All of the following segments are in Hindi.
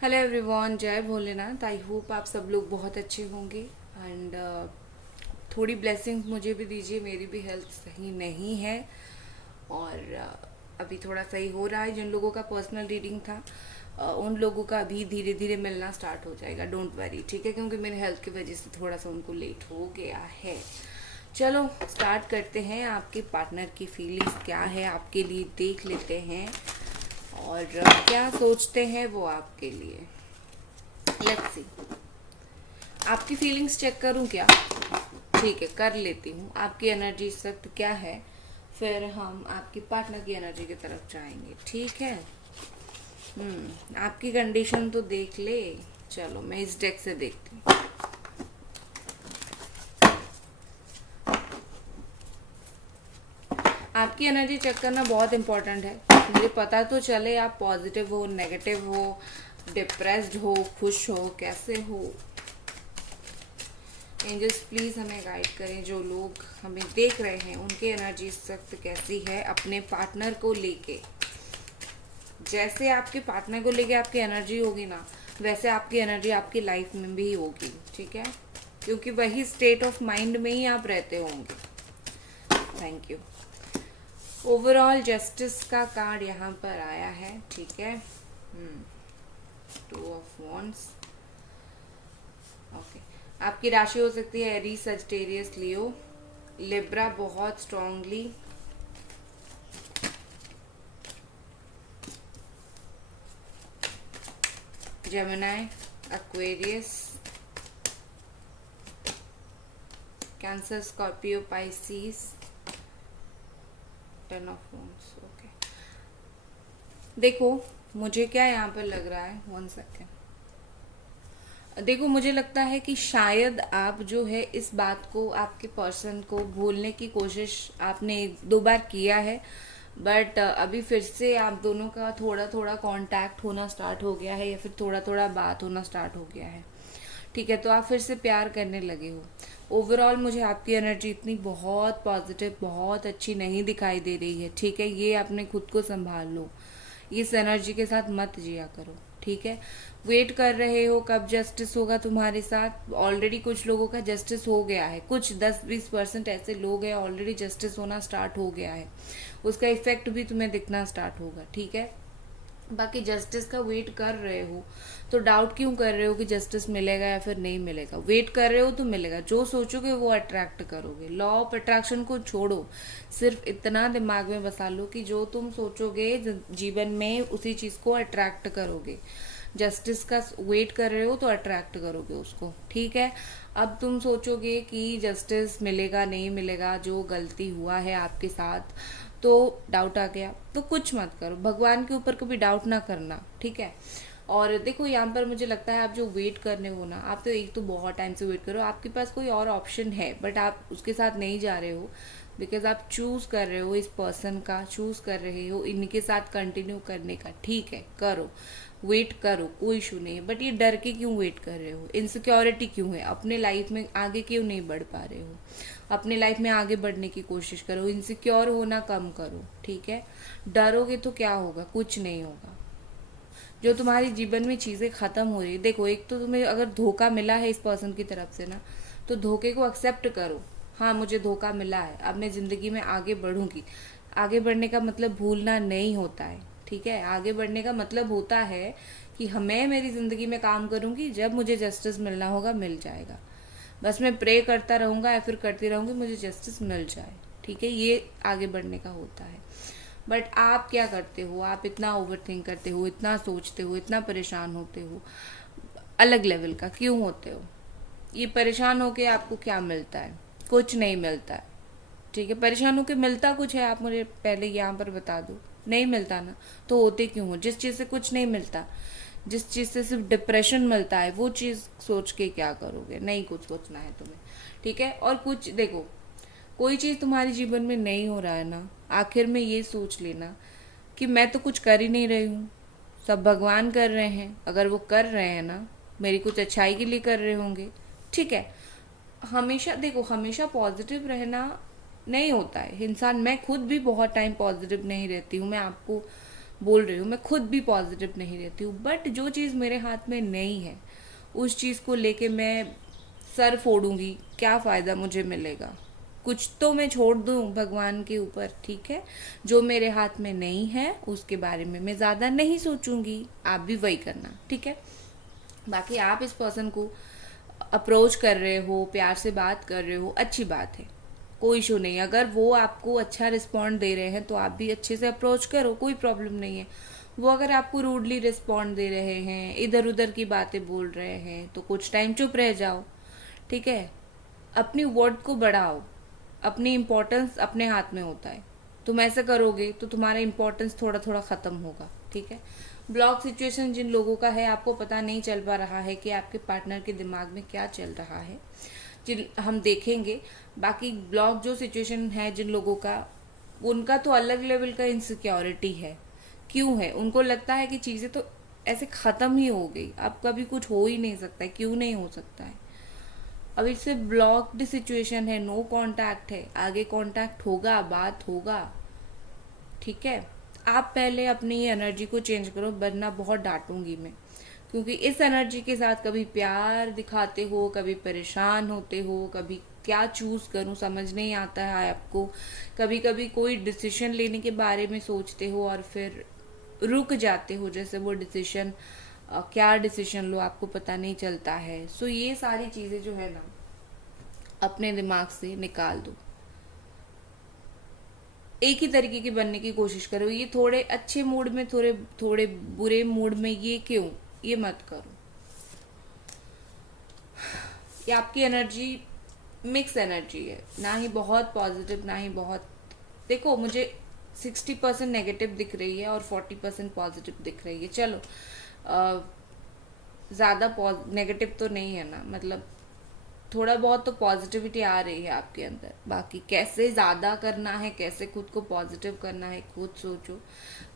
हेलो एवरीवन, जय भोलेनाथ। आई होप आप सब लोग बहुत अच्छे होंगे एंड थोड़ी ब्लेसिंग्स मुझे भी दीजिए। मेरी भी हेल्थ सही नहीं है और अभी थोड़ा सही हो रहा है। जिन लोगों का पर्सनल रीडिंग था उन लोगों का अभी धीरे धीरे मिलना स्टार्ट हो जाएगा। डोंट वरी, ठीक है, क्योंकि मेरे हेल्थ की वजह से थोड़ा सा उनको लेट हो गया है। चलो स्टार्ट करते हैं। आपके पार्टनर की फीलिंग्स क्या है आपके लिए देख लेते हैं और क्या सोचते हैं वो आपके लिए। Let's see. आपकी फीलिंग्स चेक करूं क्या? ठीक है, कर लेती हूँ। आपकी एनर्जी इस वक्त क्या है, फिर हम आपकी पार्टनर की एनर्जी की तरफ जाएंगे। ठीक है। आपकी कंडीशन तो देख ले। चलो मैं इस डेक से देखती हूँ। आपकी एनर्जी चेक करना बहुत इंपॉर्टेंट है। मुझे पता तो चले आप पॉजिटिव हो, नेगेटिव हो, डिप्रेस्ड हो, खुश हो, कैसे हो। एंजल्स प्लीज हमें गाइड करें। जो लोग हमें देख रहे हैं उनकी एनर्जी इस वक्त कैसी है अपने पार्टनर को लेके। जैसे आपके पार्टनर को लेके आपकी एनर्जी होगी ना, वैसे आपकी एनर्जी आपकी लाइफ में भी होगी। ठीक है, क्योंकि वही स्टेट ऑफ माइंड में ही आप रहते होंगे। Thank you. ओवरऑल जस्टिस का कार्ड यहाँ पर आया है। ठीक है। 2 ऑफ वॉन्ड्स। ओके। आपकी राशि हो सकती है एरीज, सजिटेरियस, लियो, लिब्रा बहुत strongly, Gemini, Aquarius, Cancer, Scorpio, Pisces, 10 of wands. Okay, देखो मुझे क्या यहाँ पर लग रहा है, 1 सेकेंड। देखो मुझे लगता है कि शायद आप जो है इस बात को, आपके पर्सन को भूलने की कोशिश आपने 2 बार किया है, बट अभी फिर से आप दोनों का थोड़ा थोड़ा कांटेक्ट होना स्टार्ट हो गया है या फिर थोड़ा थोड़ा बात होना स्टार्ट हो गया है। ठीक है, तो आप फिर से प्यार करने लगे हो। ओवरऑल मुझे आपकी एनर्जी इतनी बहुत पॉजिटिव, बहुत अच्छी नहीं दिखाई दे रही है। ठीक है, ये अपने खुद को संभाल लो। इस एनर्जी के साथ मत जिया करो। ठीक है, वेट कर रहे हो कब जस्टिस होगा तुम्हारे साथ। ऑलरेडी कुछ लोगों का जस्टिस हो गया है, कुछ 10-20% ऐसे लोग हैं ऑलरेडी जस्टिस होना स्टार्ट हो गया है। उसका इफेक्ट भी तुम्हें दिखना स्टार्ट होगा। ठीक है, बाकी जस्टिस का वेट कर रहे हो तो डाउट क्यों कर रहे हो कि जस्टिस मिलेगा या फिर नहीं मिलेगा। वेट कर रहे हो तो मिलेगा। जो सोचोगे वो अट्रैक्ट करोगे। लॉ ऑफ अट्रैक्शन को छोड़ो, सिर्फ इतना दिमाग में बसा लो कि जो तुम सोचोगे जीवन में उसी चीज को अट्रैक्ट करोगे। जस्टिस का वेट कर रहे हो तो अट्रैक्ट करोगे उसको। ठीक है, अब तुम सोचोगे कि जस्टिस मिलेगा नहीं मिलेगा, जो गलती हुआ है आपके साथ तो डाउट आ गया, तो कुछ मत करो। भगवान के ऊपर कभी डाउट ना करना। ठीक है, और देखो यहाँ पर मुझे लगता है आप जो वेट करने हो ना, आप तो एक तो बहुत टाइम से वेट करो, आपके पास कोई और ऑप्शन है बट आप उसके साथ नहीं जा रहे हो बिकॉज आप चूज कर रहे हो इस पर्सन का, चूज कर रहे हो इनके साथ कंटिन्यू करने का। ठीक है, करो, वेट करो, कोई इशू नहीं है। बट ये डर के क्यों वेट कर रहे हो, इनसिक्योरिटी क्यों है, अपने लाइफ में आगे क्यों नहीं बढ़ पा रहे हो। अपने लाइफ में आगे बढ़ने की कोशिश करो, इनसिक्योर होना कम करो। ठीक है, डरोगे तो क्या होगा, कुछ नहीं होगा। जो तुम्हारी जीवन में चीज़ें ख़त्म हो रही है, देखो एक तो तुम्हें अगर धोखा मिला है इस पर्सन की तरफ से ना, तो धोखे को एक्सेप्ट करो। हाँ, मुझे धोखा मिला है, अब मैं ज़िंदगी में आगे बढ़ूंगी। आगे बढ़ने का मतलब भूलना नहीं होता है। ठीक है, आगे बढ़ने का मतलब होता है कि मैं मेरी ज़िंदगी में काम करूंगी, जब मुझे जस्टिस मिलना होगा मिल जाएगा। बस मैं प्रे करता रहूंगा या फिर करती रहूंगी, मुझे जस्टिस मिल जाए। ठीक है, ये आगे बढ़ने का होता है। बट आप क्या करते हो, आप इतना ओवर थिंक करते हो, इतना सोचते हो, इतना परेशान होते हो। अलग लेवल का क्यों होते हो? ये परेशान होके आपको क्या मिलता है? कुछ नहीं मिलता है। ठीक है, परेशान होके मिलता कुछ है आप मुझे पहले यहाँ पर बता दो। नहीं मिलता ना, तो होते क्यों हो? जिस चीज़ से कुछ नहीं मिलता, जिस चीज़ से सिर्फ डिप्रेशन मिलता है, वो चीज़ सोच के क्या करोगे? नहीं कुछ सोचना है तुम्हें। ठीक है, और कुछ देखो, कोई चीज़ तुम्हारे जीवन में नहीं हो रहा है ना, आखिर में ये सोच लेना कि मैं तो कुछ कर ही नहीं रही हूँ, सब भगवान कर रहे हैं। अगर वो कर रहे हैं ना, मेरी कुछ अच्छाई के लिए कर रहे होंगे। ठीक है, हमेशा देखो, हमेशा पॉजिटिव रहना नहीं होता है इंसान। मैं खुद भी बहुत टाइम पॉजिटिव नहीं रहती हूँ, मैं आपको बोल रही हूँ, मैं खुद भी पॉजिटिव नहीं रहती हूँ, बट जो चीज़ मेरे हाथ में नहीं है उस चीज़ को लेके मैं सर फोड़ूंगी, क्या फ़ायदा मुझे मिलेगा? कुछ तो मैं छोड़ दूँ भगवान के ऊपर, ठीक है। जो मेरे हाथ में नहीं है उसके बारे में मैं ज़्यादा नहीं सोचूंगी, आप भी वही करना, ठीक है। बाकी आप इस पर्सन को अप्रोच कर रहे हो, प्यार से बात कर रहे हो, अच्छी बात है, कोई इशू नहीं। अगर वो आपको अच्छा रिस्पॉन्ड दे रहे हैं तो आप भी अच्छे से अप्रोच करो, कोई प्रॉब्लम नहीं है। वो अगर आपको रूडली रिस्पॉन्ड दे रहे हैं, इधर उधर की बातें बोल रहे हैं, तो कुछ टाइम चुप रह जाओ, ठीक है। अपनी वर्ड को बढ़ाओ, अपनी इम्पोर्टेंस अपने हाथ में होता है। तुम ऐसा करोगे तो तुम्हारा इम्पोर्टेंस थोड़ा थोड़ा ख़त्म होगा, ठीक है। ब्लॉक सिचुएशन जिन लोगों का है, आपको पता नहीं चल पा रहा है कि आपके पार्टनर के दिमाग में क्या चल रहा है, जिन हम देखेंगे। बाकी ब्लॉक जो सिचुएशन है जिन लोगों का, उनका तो अलग लेवल का इनसिक्योरिटी है। क्यों है? उनको लगता है कि चीज़ें तो ऐसे ख़त्म ही हो गई, अब कभी कुछ हो ही नहीं सकता है। क्यों नहीं हो सकता है? अब इससे ब्लॉक्ड सिचुएशन है, नो कांटेक्ट है, आगे कांटेक्ट होगा, बात होगा, ठीक है। आप पहले अपनी एनर्जी को चेंज करो, वरना बहुत डांटूंगी मैं, क्योंकि इस एनर्जी के साथ कभी प्यार दिखाते हो, कभी परेशान होते हो, कभी क्या चूज करूं समझ नहीं आता है आपको, कभी कभी कोई डिसीजन लेने के बारे में सोचते हो और फिर रुक जाते हो, जैसे वो डिसीजन क्या डिसीजन लो आपको पता नहीं चलता है। सो ये सारी चीज़ें जो है ना, अपने दिमाग से निकाल दो। एक ही तरीके के बनने की कोशिश करो। ये थोड़े अच्छे मूड में, थोड़े थोड़े बुरे मूड में, ये क्यों, ये मत करो। ये आपकी एनर्जी मिक्स एनर्जी है, ना ही बहुत पॉजिटिव ना ही बहुत, देखो मुझे 60% नेगेटिव दिख रही है और 40% पॉजिटिव दिख रही है। चलो ज़्यादा नेगेटिव तो नहीं है ना, मतलब थोड़ा बहुत तो पॉजिटिविटी आ रही है आपके अंदर। बाकी कैसे ज़्यादा करना है, कैसे खुद को पॉजिटिव करना है, खुद सोचो।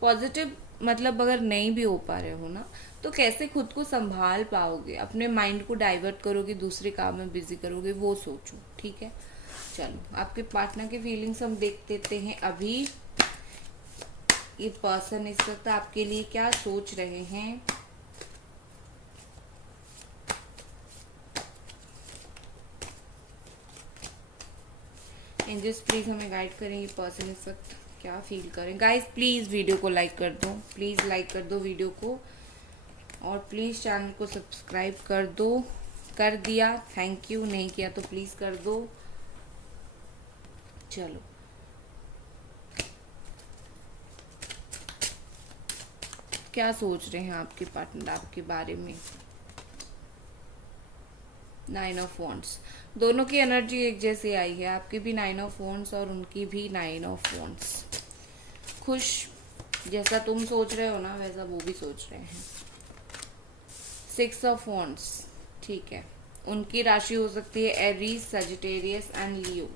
पॉजिटिव मतलब अगर नहीं भी हो पा रहे हो ना, तो कैसे खुद को संभाल पाओगे, अपने माइंड को डाइवर्ट करोगे, दूसरे काम में बिजी करोगे, वो सोचो, ठीक है। चलो आपके पार्टनर की फीलिंग्स हम देख देते हैं अभी। ये पर्सन इस वक्त आपके लिए क्या सोच रहे हैं। एंजल्स प्लीज हमें गाइड करें, ये पर्सन इस वक्त क्या फील करें। गाइस प्लीज वीडियो को लाइक कर दो, प्लीज लाइक कर दो वीडियो को, और प्लीज चैनल को सब्सक्राइब कर दो। कर दिया, थैंक यू। नहीं किया तो प्लीज कर दो। चलो क्या सोच रहे हैं आपके पार्टनर आपके बारे में। 9 ऑफ वॉन्ड्स, दोनों की एनर्जी एक जैसी आई है, आपकी भी 9 ऑफ वॉन्ड्स और उनकी भी 9 ऑफ वॉन्ड्स। खुश, जैसा तुम सोच रहे हो ना वैसा वो भी सोच रहे हैं। 6 ऑफ वॉन्ड्स, ठीक है। उनकी राशि हो सकती है Aries, Sagittarius and Leo.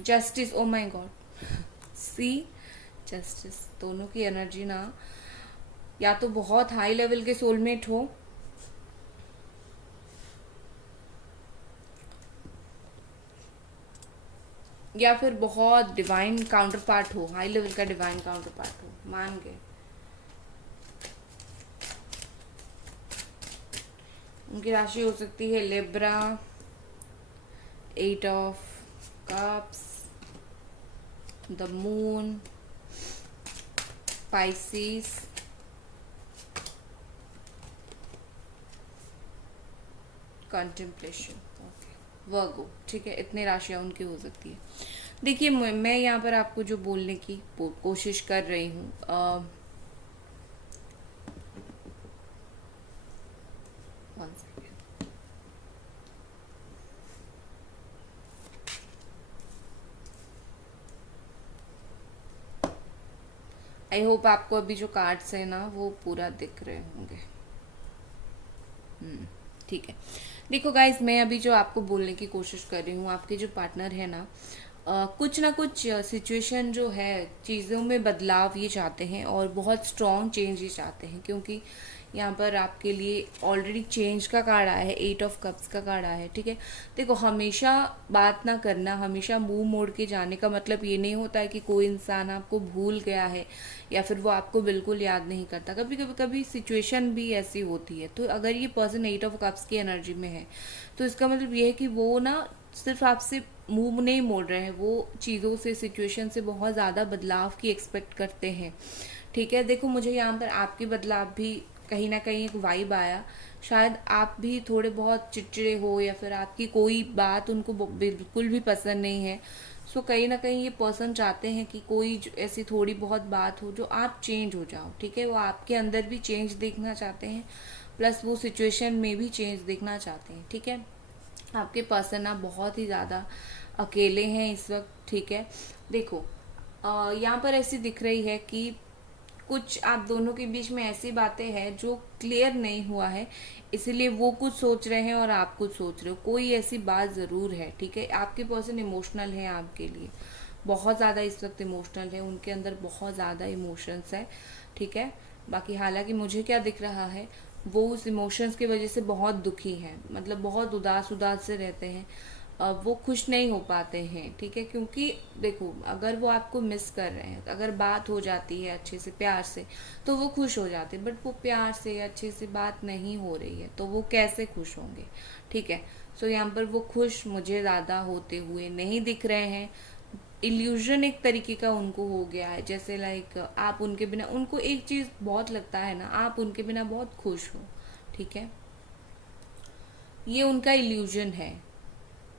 Justice, oh my God, see justice. दोनों की एनर्जी ना, या तो बहुत हाई लेवल के सोलमेट हो, या फिर बहुत डिवाइन काउंटर पार्ट हो, हाई लेवल का डिवाइन काउंटर पार्ट हो। मान गए। उनकी राशि हो सकती है Libra, 8 of cups, the moon, Pisces, contemplation, Virgo, ठीक है। इतनी राशियां उनकी हो सकती है। देखिए मैं यहाँ पर आपको जो बोलने की कोशिश कर रही हूँ, आई होप आपको अभी जो कार्ड्स है ना वो पूरा दिख रहे होंगे। ठीक है। देखो गाइज, मैं अभी जो आपको बोलने की कोशिश कर रही हूँ, आपके जो पार्टनर है ना, कुछ ना कुछ सिचुएशन जो है, चीज़ों में बदलाव ये चाहते हैं और बहुत स्ट्रॉन्ग चेंज ये चाहते हैं, क्योंकि यहाँ पर आपके लिए ऑलरेडी चेंज का कार्ड आया है, 8 ऑफ कप्स का कार्ड आया है, ठीक है। देखो, हमेशा बात ना करना, हमेशा मुंह मोड़ के जाने का मतलब ये नहीं होता है कि कोई इंसान आपको भूल गया है या फिर वो आपको बिल्कुल याद नहीं करता। कभी कभी कभी सिचुएशन भी ऐसी होती है। तो अगर ये पर्सन 8 ऑफ कप्स की एनर्जी में है तो इसका मतलब ये है कि वो ना सिर्फ आपसे मुंह नहीं मोड़ रहे हैं, वो चीज़ों से, सिचुएशन से बहुत ज़्यादा बदलाव की एक्सपेक्ट करते हैं, ठीक है। देखो, मुझे यहाँ पर आपके बदलाव भी कहीं ना कहीं एक वाइब आया। शायद आप भी थोड़े बहुत चिड़चिड़े हो या फिर आपकी कोई बात उनको बिल्कुल भी पसंद नहीं है। सो कहीं ना कहीं ये पर्सन चाहते हैं कि कोई ऐसी थोड़ी बहुत बात हो जो आप चेंज हो जाओ, ठीक है। वो आपके अंदर भी चेंज देखना चाहते हैं, प्लस वो सिचुएशन में भी चेंज देखना चाहते हैं, ठीक है। आपके पर्सन ना बहुत ही ज़्यादा अकेले हैं इस वक्त, ठीक है। देखो, यहाँ पर ऐसी दिख रही है कि कुछ आप दोनों के बीच में ऐसी बातें हैं जो क्लियर नहीं हुआ है, इसीलिए वो कुछ सोच रहे हैं और आप कुछ सोच रहे हो। कोई ऐसी बात ज़रूर है, ठीक है। आपके पर्सन इमोशनल है आपके लिए, बहुत ज़्यादा इस वक्त इमोशनल है, उनके अंदर बहुत ज़्यादा इमोशंस है, ठीक है। बाकी हालांकि मुझे क्या दिख रहा है, वो उस इमोशंस की वजह से बहुत दुखी हैं, मतलब बहुत उदास उदास से रहते हैं। वो खुश नहीं हो पाते हैं, ठीक है। क्योंकि देखो, अगर वो आपको मिस कर रहे हैं, अगर बात हो जाती है अच्छे से, प्यार से, तो वो खुश हो जाते हैं। बट वो प्यार से, अच्छे से बात नहीं हो रही है तो वो कैसे खुश होंगे, ठीक है। सो यहाँ पर वो खुश मुझे ज़्यादा होते हुए नहीं दिख रहे हैं। इल्यूजन एक तरीके का उनको हो गया है, जैसे लाइक आप उनके बिना, उनको एक चीज़ बहुत लगता है ना, आप उनके बिना बहुत खुश हो, ठीक है। ये उनका इल्यूजन है।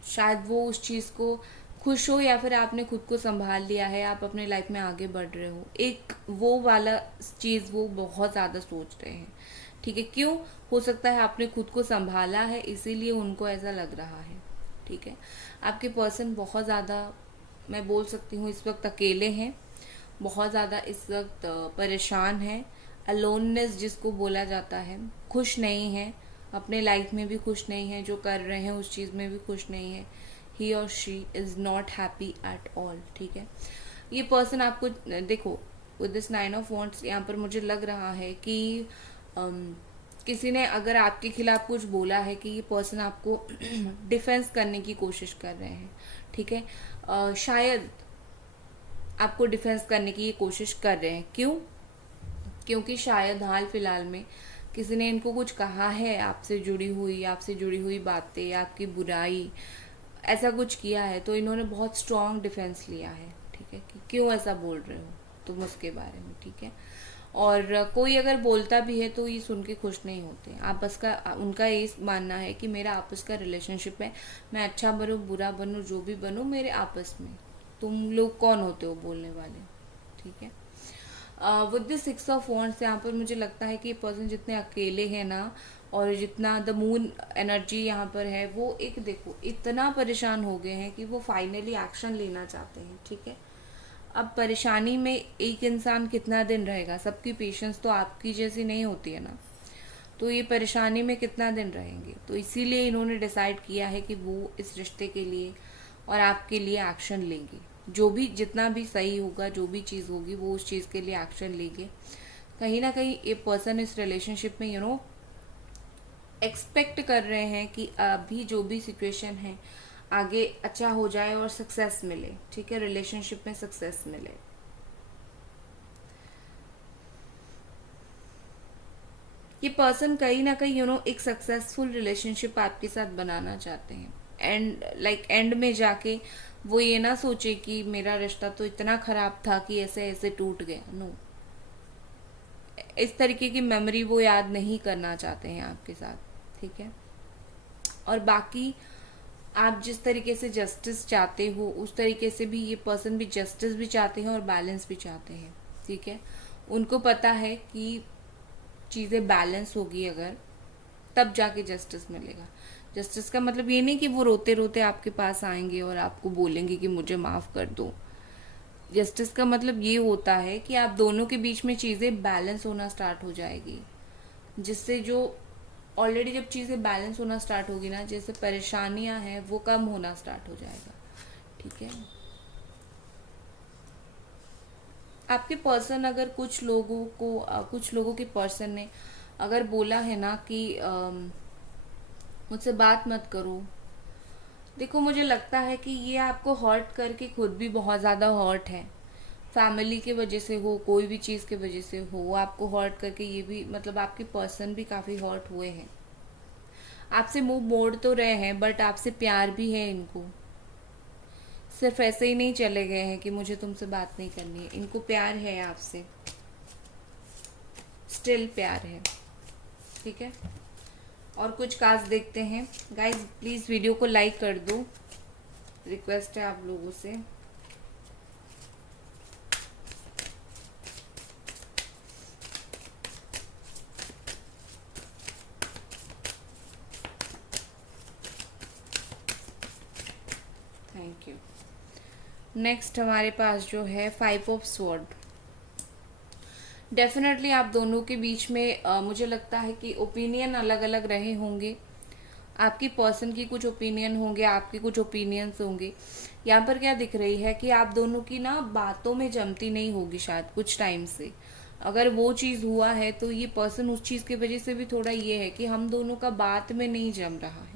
शायद वो उस चीज़ को खुश हो, या फिर आपने खुद को संभाल लिया है, आप अपने लाइफ में आगे बढ़ रहे हो, एक वो वाला चीज़ वो बहुत ज़्यादा सोच रहे हैं, ठीक है। क्यों हो सकता है आपने खुद को संभाला है, इसीलिए उनको ऐसा लग रहा है, ठीक है। आपके पर्सन बहुत ज़्यादा, मैं बोल सकती हूँ, इस वक्त अकेले हैं, बहुत ज़्यादा इस वक्त परेशान है। अलोननेस जिसको बोला जाता है, खुश नहीं है, अपने लाइफ में भी खुश नहीं है, जो कर रहे हैं उस चीज़ में भी खुश नहीं है। ही और she is not happy at all, ठीक है। ये पर्सन आपको, देखो, विद दिस 9 ऑफ वॉन्ड्स, यहाँ पर मुझे लग रहा है कि किसी ने अगर आपके खिलाफ कुछ बोला है कि ये पर्सन आपको डिफेंस करने की कोशिश कर रहे हैं, ठीक है। शायद आपको डिफेंस करने की ये कोशिश कर रहे हैं। क्यों? क्योंकि शायद हाल फिलहाल में किसी ने इनको कुछ कहा है, आपसे जुड़ी हुई बातें, आपकी बुराई, ऐसा कुछ किया है, तो इन्होंने बहुत स्ट्रॉन्ग डिफेंस लिया है, ठीक है, कि क्यों ऐसा बोल रहे हो तुम उसके बारे में, ठीक है। और कोई अगर बोलता भी है तो ये सुन के खुश नहीं होते। आपस का, उनका ये मानना है कि मेरा आपस का रिलेशनशिप है, मैं अच्छा बनूँ बुरा बनूँ जो भी बनूँ, मेरे आपस में, तुम लोग कौन होते हो बोलने वाले, ठीक है। विद द 6 ऑफ वॉन्ड्स, यहाँ पर मुझे लगता है कि ये पर्सन जितने अकेले हैं ना, और जितना द मून एनर्जी यहाँ पर है, वो एक, देखो, इतना परेशान हो गए हैं कि वो फाइनली एक्शन लेना चाहते हैं, ठीक है। अब परेशानी में एक इंसान कितना दिन रहेगा, सबकी पेशेंस तो आपकी जैसी नहीं होती है ना, तो ये परेशानी में कितना दिन रहेंगे। तो इसीलिए इन्होंने डिसाइड किया है कि वो इस रिश्ते के लिए और आपके लिए एक्शन लेंगे, जो भी, जितना भी सही होगा, जो भी चीज़ होगी, वो उस चीज़ के लिए एक्शन लेंगे। कहीं ना कहीं ये पर्सन इस रिलेशनशिप में एक्सपेक्ट कर रहे हैं कि अभी जो भी सिचुएशन है आगे अच्छा हो जाए और सक्सेस मिले, ठीक है, रिलेशनशिप में सक्सेस मिले। ये पर्सन कहीं ना कहीं एक सक्सेसफुल रिलेशनशिप आपके साथ बनाना चाहते हैं, एंड एंड में जाके वो ये ना सोचे कि मेरा रिश्ता तो इतना खराब था कि ऐसे ऐसे टूट गया। नो, इस तरीके की मेमोरी वो याद नहीं करना चाहते हैं आपके साथ, ठीक है। और बाकी आप जिस तरीके से जस्टिस चाहते हो, उस तरीके से भी ये पर्सन भी जस्टिस भी चाहते हैं और बैलेंस भी चाहते हैं, ठीक है। उनको पता है कि चीज़ें बैलेंस होगी अगर, तब जाके जस्टिस मिलेगा। जस्टिस का मतलब ये नहीं कि वो रोते रोते आपके पास आएंगे और आपको बोलेंगे कि मुझे माफ़ कर दो। जस्टिस का मतलब ये होता है कि आप दोनों के बीच में चीज़ें बैलेंस होना स्टार्ट हो जाएगी, जिससे जो ऑलरेडी, जब चीज़ें बैलेंस होना स्टार्ट होगी ना, जैसे परेशानियां हैं वो कम होना स्टार्ट हो जाएगा, ठीक है। आपके पर्सन, अगर कुछ लोगों के पर्सन ने अगर बोला है ना कि मुझसे बात मत करो, देखो मुझे लगता है कि ये आपको हर्ट करके खुद भी बहुत ज़्यादा हर्ट है। फैमिली की वजह से हो, कोई भी चीज़ की वजह से हो, वो आपको हर्ट करके ये भी मतलब आपके पर्सन भी काफ़ी हर्ट हुए हैं। आपसे मुंह मोड़ तो रहे हैं बट आपसे प्यार भी है इनको। सिर्फ ऐसे ही नहीं चले गए हैं कि मुझे तुमसे बात नहीं करनी है, इनको प्यार है आपसे, स्टिल प्यार है। ठीक है, और कुछ कार्ड्स देखते हैं। गाइज प्लीज़ वीडियो को लाइक कर दो, रिक्वेस्ट है आप लोगों से। Thank you. नेक्स्ट हमारे पास जो है 5 ऑफ स्वॉर्ड। डेफिनेटली आप दोनों के बीच में मुझे लगता है कि ओपिनियन अलग अलग रहे होंगे। आपकी पर्सन की कुछ ओपिनियन होंगे, आपके कुछ ओपिनियंस होंगे। यहाँ पर क्या दिख रही है कि आप दोनों की ना बातों में जमती नहीं होगी शायद कुछ टाइम से। अगर वो चीज़ हुआ है तो ये पर्सन उस चीज़ की वजह से भी थोड़ा ये है कि हम दोनों का बात में नहीं जम रहा है,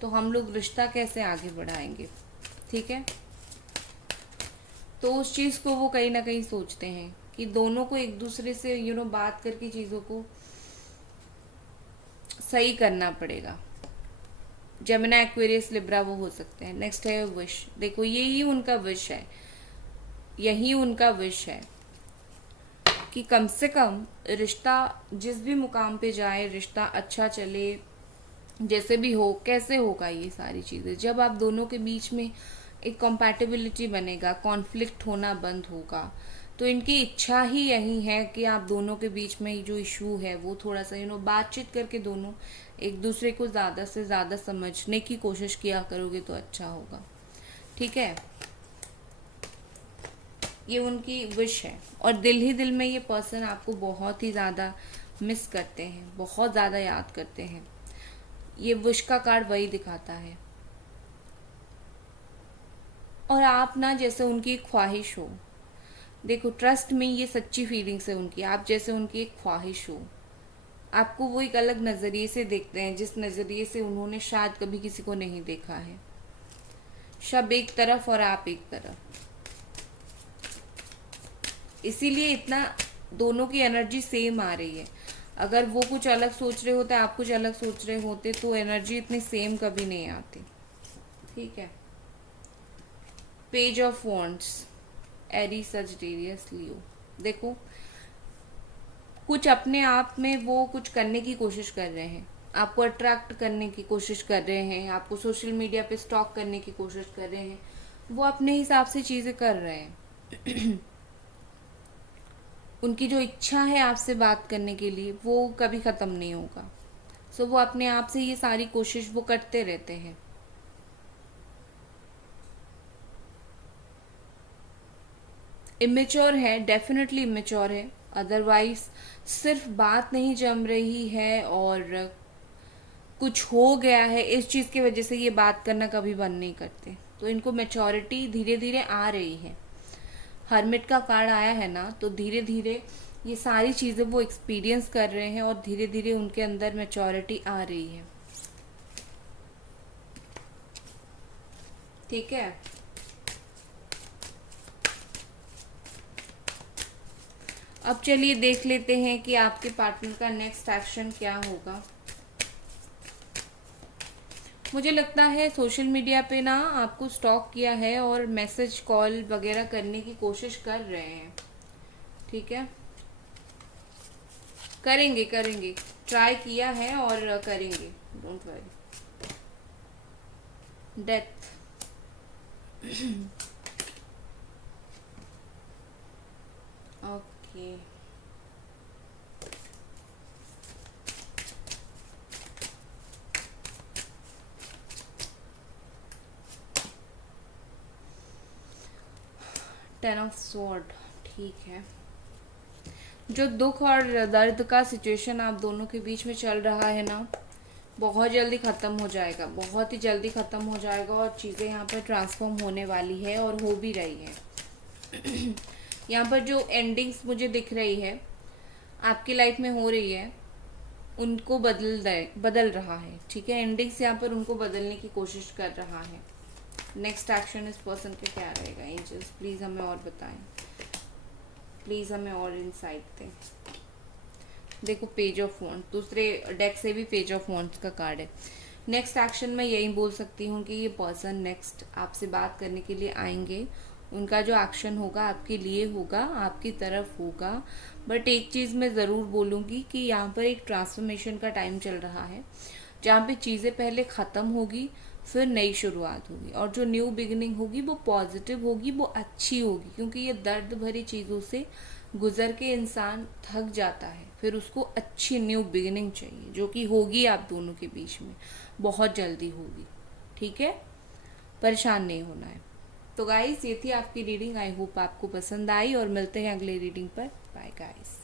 तो हम लोग रिश्ता कैसे आगे बढ़ाएंगे। ठीक है, तो उस चीज़ को वो कहीं ना कहीं सोचते हैं कि दोनों को एक दूसरे से बात करके चीज़ों को सही करना पड़ेगा। जेमिनी, एक्वेरियस, लिब्रा वो हो सकते हैं। नेक्स्ट है विश। देखो यही उनका विश है, यही उनका विश है कि कम से कम रिश्ता जिस भी मुकाम पे जाए, रिश्ता अच्छा चले, जैसे भी हो। कैसे होगा ये सारी चीज़ें? जब आप दोनों के बीच में एक कंपैटिबिलिटी बनेगा, कॉन्फ्लिक्ट होना बंद होगा। तो इनकी इच्छा ही यही है कि आप दोनों के बीच में जो इशू है वो थोड़ा सा बातचीत करके दोनों एक दूसरे को ज़्यादा से ज़्यादा समझने की कोशिश किया करोगे तो अच्छा होगा। ठीक है, ये उनकी विश है। और दिल ही दिल में ये पर्सन आपको बहुत ही ज़्यादा मिस करते हैं, बहुत ज़्यादा याद करते हैं। ये विश का कार्ड वही दिखाता है। और आप ना जैसे उनकी एक ख्वाहिश हो। देखो ट्रस्ट में ये सच्ची फीलिंग्स है उनकी, आप जैसे उनकी एक ख्वाहिश हो। आपको वो एक अलग नज़रिए से देखते हैं, जिस नज़रिए से उन्होंने शायद कभी किसी को नहीं देखा है। शब एक तरफ और आप एक तरफ, इसीलिए इतना दोनों की एनर्जी सेम आ रही है। अगर वो कुछ अलग सोच रहे होते, आप कुछ अलग सोच रहे होते, तो एनर्जी इतनी सेम कभी नहीं आती। ठीक है, page of wands, Aries, Sagittarius, Leo. देखो कुछ अपने आप में वो कुछ करने की कोशिश कर रहे हैं, आपको अट्रैक्ट करने की कोशिश कर रहे हैं, आपको सोशल मीडिया पे स्टॉक करने की कोशिश कर रहे हैं। वो अपने हिसाब से चीज़ें कर रहे हैं। उनकी जो इच्छा है आपसे बात करने के लिए वो कभी ख़त्म नहीं होगा। सो वो अपने आप से ये सारी कोशिश वो करते रहते हैं। इमेच्योर है, डेफिनेटली इमेच्योर है। अदरवाइज सिर्फ बात नहीं जम रही है और कुछ हो गया है, इस चीज़ की वजह से ये बात करना कभी बंद नहीं करते। तो इनको मैच्योरिटी धीरे धीरे आ रही है। हर्मिट का कार्ड आया है ना, तो धीरे धीरे ये सारी चीज़ें वो एक्सपीरियंस कर रहे हैं और धीरे धीरे उनके अंदर मैच्योरिटी आ रही है। ठीक है, अब चलिए देख लेते हैं कि आपके पार्टनर का नेक्स्ट एक्शन क्या होगा। मुझे लगता है सोशल मीडिया पे ना आपको स्टॉक किया है और मैसेज कॉल वगैरह करने की कोशिश कर रहे हैं। ठीक है, करेंगे करेंगे, ट्राई किया है और करेंगे, don't worry. Death. Okay, ten of sword. ठीक है, जो दुख और दर्द का सिचुएशन आप दोनों के बीच में चल रहा है ना, बहुत जल्दी ख़त्म हो जाएगा, बहुत ही जल्दी ख़त्म हो जाएगा। और चीज़ें यहाँ पर ट्रांसफॉर्म होने वाली है और हो भी रही है। यहाँ पर जो एंडिंग्स मुझे दिख रही है आपकी लाइफ में हो रही है, उनको बदल रहा है, ठीक है। एंडिंग्स यहाँ पर उनको बदलने की कोशिश कर रहा है। नेक्स्ट एक्शन इस पर्सन का क्या रहेगा? एंजल्स प्लीज हमें और बताएं, प्लीज हमें और इनसाइट दें। देखो पेज ऑफ वॉन्ड्स, दूसरे डेक से भी पेज ऑफ वॉन्ड्स का कार्ड है। नेक्स्ट एक्शन में यही बोल सकती हूँ कि ये पर्सन नेक्स्ट आपसे बात करने के लिए आएंगे। उनका जो एक्शन होगा आपके लिए होगा, आपकी तरफ होगा। बट एक चीज़ मैं ज़रूर बोलूँगी कि यहाँ पर एक ट्रांसफॉर्मेशन का टाइम चल रहा है, जहाँ पे चीज़ें पहले ख़त्म होगी, फिर नई शुरुआत होगी, और जो न्यू बिगिनिंग होगी वो पॉजिटिव होगी, वो अच्छी होगी। क्योंकि ये दर्द भरी चीज़ों से गुजर के इंसान थक जाता है, फिर उसको अच्छी न्यू बिगिनिंग चाहिए, जो कि होगी आप दोनों के बीच में, बहुत जल्दी होगी, ठीक है। परेशान नहीं होना है। तो गाइस ये थी आपकी रीडिंग, आई होप आपको पसंद आई, और मिलते हैं अगले रीडिंग पर। Bye guys.